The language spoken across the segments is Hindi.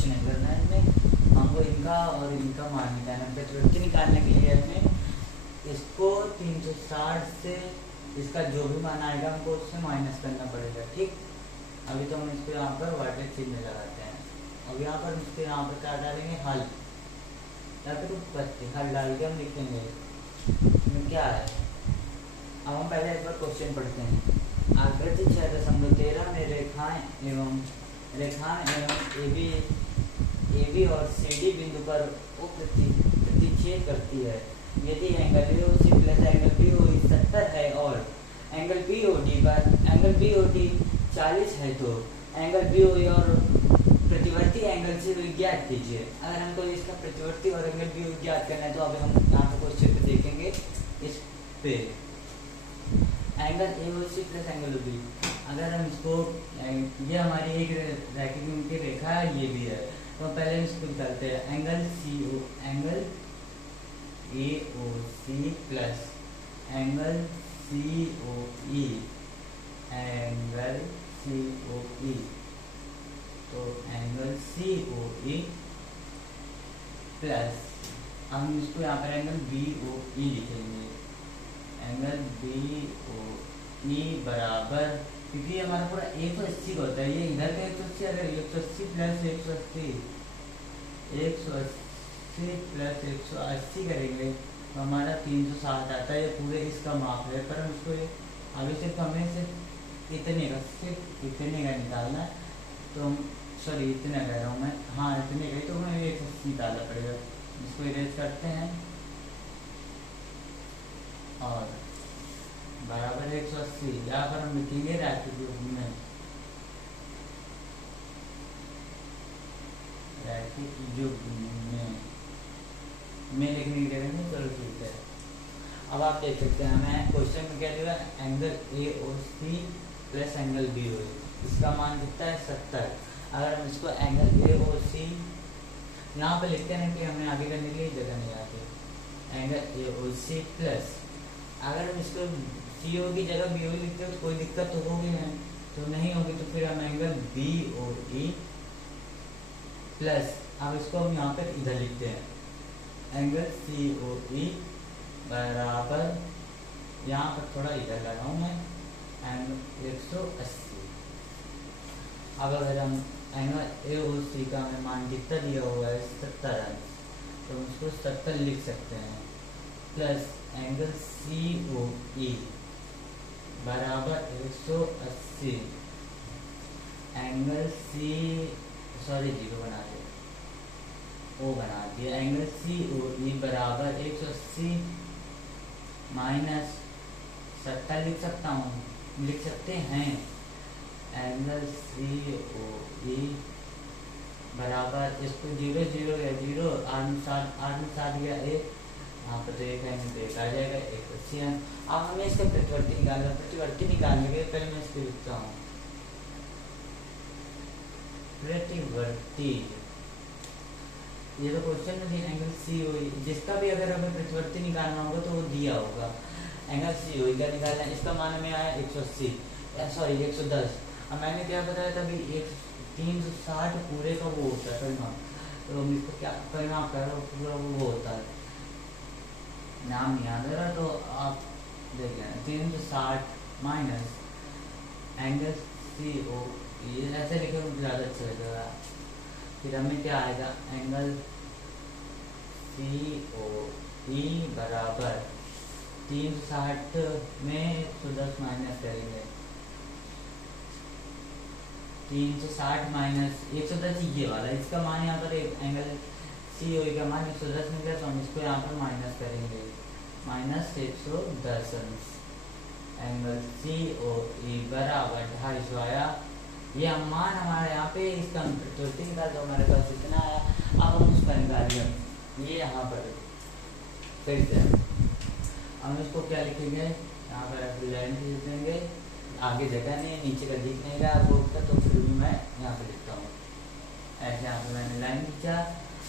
कुछ नहीं करना है इसमें, हमको इनका और इनका मान निकालना है। प्रतिवर्ती निकालने के लिए हमें इसको 360 से इसका जो भी मान आएगा हमको उससे माइनस करना पड़ेगा, ठीक। अभी तो हम इसको यहाँ पर वाटेड चिन्ह लगाते हैं। अब यहाँ पर इसको यहाँ पर क्या डालेंगे, हल या फिर उत्पत्ति, हल डाल के हम लिखेंगे इसमें क्या है। अब हम पहले एक बार क्वेश्चन पढ़ते हैं। आकृति 6.13 में रेखाएं एवं ए बी और सी डी बिंदु पर प्रतिच्छेद करती है। यदि angle A O C plus angle B O 70 है और एंगल बी ओ डी 40 है तो एंगल बी ओ और प्रतिवर्ती एंगल से ज्ञात कीजिए। अगर हमको इसका प्रतिवर्ती और एंगल बी ओ ज्ञात करना है तो अब हम यहाँ पर क्वेश्चन पे देखेंगे। इस पे angle A O C plus angle B, अगर हम इसको, ये हमारी एक रैखिक की रेखा है, ये भी है, तो पहले हम इसको निकालते हैं। Angle A O C plus angle C O E, तो angle C O E plus हम इसको यहाँ पर एंगल बी ओ ई लिखेंगे। एंगल बी ओ ई बराबर, क्योंकि हमारा पूरा 180 का होता है, ये इधर का 180, अगर 180 प्लस 180 प्लस 180 करेंगे तो हमारा 360 आता है। ये पूरे इसका माप है, पर हम इसको अभी सिर्फ हमें सिर्फ इतने का निकालना है। तो हम सॉरी इतना कह रहा हूँ मैं, हाँ इतने का, तो हमें 180 निकालना पड़ेगा। इसको इरेज करते हैं और बराबर 180, यहाँ पर हम लिखेंगे रैखिक रूप में, रैखिक युग में लिखने की जगह में, चलो ठीक है। अब आप देख सकते हैं हमें क्वेश्चन में क्या दिया, angle A O C plus angle B O, इसका मान कितना है 70। अगर हम इसको एंगल ए ओ सी यहाँ पे लिखते हैं कि हमें आगे करने के लिए जगह नहीं आती। Angle A O C plus, अगर हम इसको सी ओ की जगह बी ओ लिखते हो तो कोई दिक्कत तो होगी नहीं, तो नहीं होगी, तो फिर हम angle B O E plus, अब इसको हम यहाँ पर इधर लिखते हैं, एंगल सी ओ ई बराबर, यहाँ पर थोड़ा इधर लगाऊँ मैं, एंगल 180। अब अगर हम एंगल ए ओ सी का हमें मान कितना दिया हुआ है 70 है, तो हम उसको 70 लिख सकते हैं, plus angle C O E बराबर 180, एंगल सी, सॉरी जीरो बना दिया, ओ बना दिया, एंगल सी ओ ई बराबर 180 माइनस 70 लिख सकता हूँ, लिख सकते हैं। एंगल सी ओ ई बराबर, इसको 0 0 या 0 8 गया 1, यहाँ पर तो एक है, तो एक आ जाएगा 180 है। अब हमें इसका प्रतिवर्ती निकालना है। प्रतिवर्ती निकालने के लिए पहले मैं इसको लिखता हूँ, प्रतिवर्ती, ये तो क्वेश्चन में दिया एंगल सी ओ ई, जिसका भी अगर हमें प्रतिवर्ती निकालना होगा तो वो दिया होगा। एंगल सी ओ ई का निकालना है, इसका मान हमें आया 180, सॉरी 110। अब मैंने क्या बताया था, अभी 360 पूरे का वो होता है परिमाप, तो हम इसको क्या परिमाप कर रहे हो, पूरा वो होता है, नाम याद है रहा, तो आप देख लेना 360 माइनस एंगल सी ओ ई, ऐसे लिखे तो ज़्यादा अच्छा लगेगा। फिर हमें क्या आएगा, एंगल सी ओ ई बराबर 360 में 110 माइनस करेंगे, 360 माइनस 110 ये वाला, इसका मान यहाँ पर एंगल सी ओ ई का मान 110 निकला, तो हम इसको यहाँ पर माइनस करेंगे, minus 110 angle C O E बराबर 250 आया। ये मान हमारे यहाँ पे इसका प्रतिवर्ती निकाल, तो हमारे पास इतना आया। अब हम उसका निकालिए, ये यहाँ पर फिर से हम इसको क्या लिखेंगे, यहाँ पर लाइन खींच देंगे, आगे जगह नहीं, नीचे का दिख नहीं रहा बोर्ड का, तो फिर भी मैं यहाँ पे लिखता हूँ ऐसे। यहाँ पे मैंने लाइन खींचा,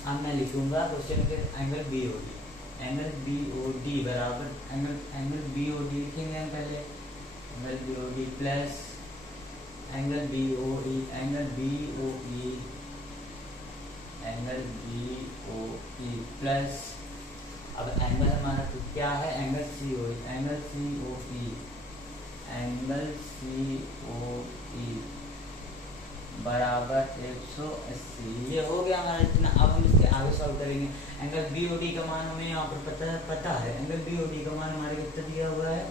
अब मैं लिखूँगा क्वेश्चन के angle B O D, angle B O D बराबर, एंगल बी ओ डी लिखेंगे हम पहले, angle B O D plus angle B O E angle B O E plus, अब एंगल हमारा क्या है, angle C O, angle C O E, angle C O E बराबर 180। ये हो गया हमारा इतना। अब हम इसके आगे सॉल्व करेंगे। एंगल बी ओ डी का मान हमें यहाँ पर पता है। एंगल बी ओ डी का मान हमारे कितना दिया हुआ है,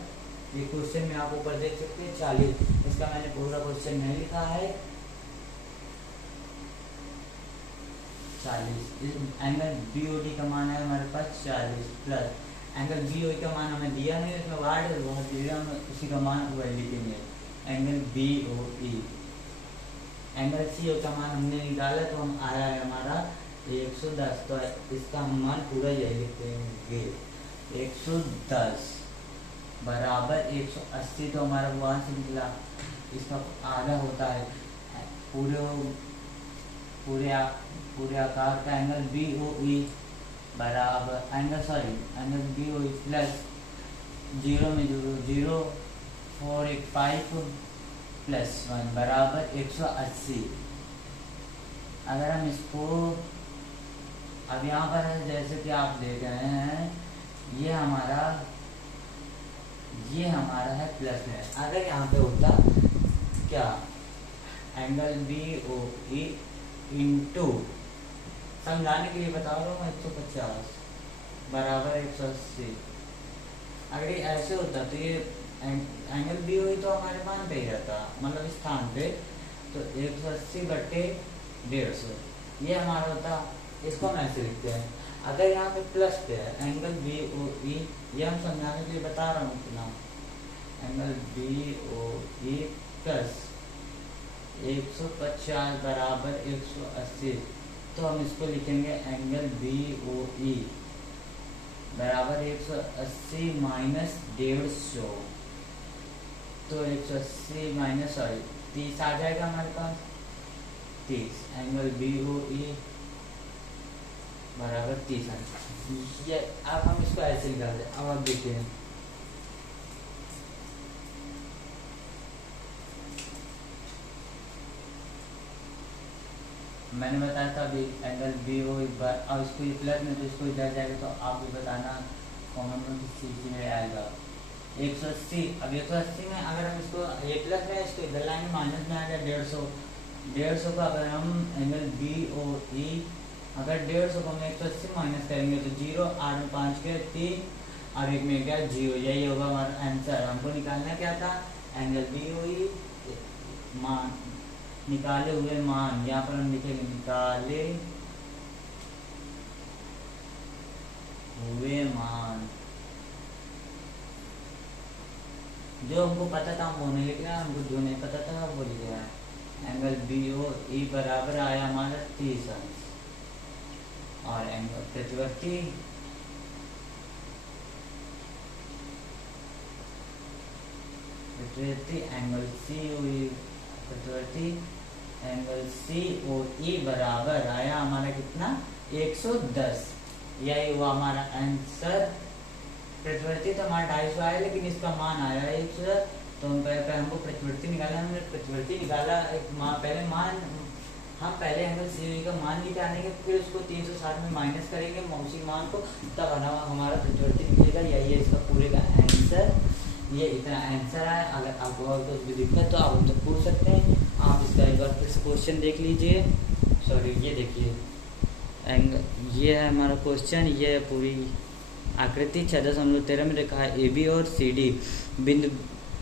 ये क्वेश्चन में आप ऊपर देख सकते हैं 40। इसका मैंने पूरा क्वेश्चन नहीं लिखा है, 40। एंगल बी ओ डी का मान है हमारे पास 40 प्लस एंगल बी ओ ई का मान हमें दिया नहीं, इसमें वार्ड बहुत दिया, हम उसी का मान वही लिखेंगे। Angle B O E, angle C ओ का मान हमने निकाला तो हम आया है हमारा 110, तो इसका हम मान पूरा यही लिखेंगे 110 बराबर 180। तो हमारा वहाँ से निकला, इसका आधा होता है पूरे आकार का एंगल बी ओ ई बराबर angle B O E plus 0 में 0.485 प्लस 1 बराबर 180। अगर हम इसको अब यहाँ पर जैसे कि आप देख रहे हैं, ये हमारा है प्लस है। अगर यहाँ पे होता क्या, angle B O E into, समझाने के लिए बता रहा हूँ, 150 बराबर 180। अगर ये ऐसे होता तो ये एंगल बी ओ ई तो हमारे मान पे ही रहता, मतलब स्थान पे, तो 180 बटे 150 ये हमारा होता। इसको हम ऐसे लिखते हैं। अगर यहाँ पे प्लस पे है एंगल बी ओ ई, ये हम समझाने के लिए बता रहा हूँ इतना, angle B O E plus 150 बराबर 180, तो हम इसको लिखेंगे एंगल बी ओ ई बराबर 180 माइनस 150, तो 180 माइनस 30 आ जाएगा हमारे पास 30। एंगल बी ओ ई बराबर 30। ये अब हम इसको ऐसे निकाल दें। अब आप देखिए, मैंने बताया था अभी एंगल बी ओ एक बार, अब इसको ये प्लस में तो इसको इधर जाएगा, तो आप भी बताना कॉमन में किस चीज़ में आएगा 180। अब 180 में अगर हम इसको ये प्लस में इसको इधर लाएंगे, माइनस में आ गया 150 का। अगर हम एंगल बी ओ ई अगर 150 को हम 180 माइनस करेंगे तो 0, 8 में 5 के 3 और 1 में क्या 0, यही होगा हमारा आंसर। हमको निकालना क्या था, एंगल बी ओ ई मान, निकाले हुए मान, यहाँ पर हम लिखेंगे निकाले हुए मान। जो हमको पता था हम वो नहीं लिख रहे हैं, हमको जो नहीं पता था वो लिख रहे हैं। एंगल बी ओ ई बराबर आया हमारा 30 अंश, और एंगल प्रतिवर्ती एंगल सी ओ ई प्रतिवर्ती एंगल सी ओ ई बराबर आया हमारा कितना 110। यही हुआ हमारा आंसर। प्रतिवर्ती तो हमारा 250 आया, लेकिन इसका मान आया 110। तो हम पहले हमको प्रतिवर्ती निकाला, हमने प्रतिवर्ती निकाला एक हम पहले एंगल सी ओ ई का मान निकालेंगे, फिर उसको 360 में माइनस करेंगे उसी मान को, तब हमारा प्रतिवर्ती निकलेगा। यही है इसका पूरे का आंसर। ये इतना आंसर है। अगर आपको और कुछ भी दिक्कत तो आप हमसे पूछ सकते हैं। आप इसका एक बार फिर से क्वेश्चन देख लीजिए। सॉरी, ये देखिए एंगल, ये है हमारा क्वेश्चन। ये पूरी आकृति 6.13 में रखा है। ए बी और सी डी बिंदु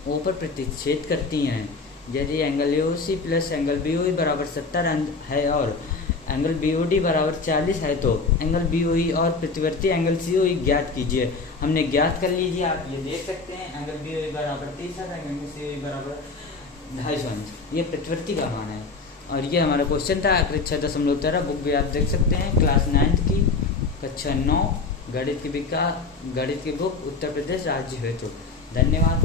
ओ पर प्रतिच्छेद करती हैं। यदि angle A O C plus angle B O E बराबर 70 है और एंगल बी ओ डी बराबर 40 है, तो एंगल बी ओ ई और प्रतिवर्ती एंगल सी ओ ई ज्ञात कीजिए। हमने ज्ञात कर लीजिए, आप ये देख सकते हैं एंगल बी ओ ई बराबर 30 है, एंगल सी ओ ई बराबर 250। ये प्रतिवर्ती का मान है। और ये हमारा क्वेश्चन था आकृति 6.13। बुक भी आप देख सकते हैं, क्लास 9 की कक्षा 9 गणित की बुक उत्तर प्रदेश राज्य हेतु। धन्यवाद।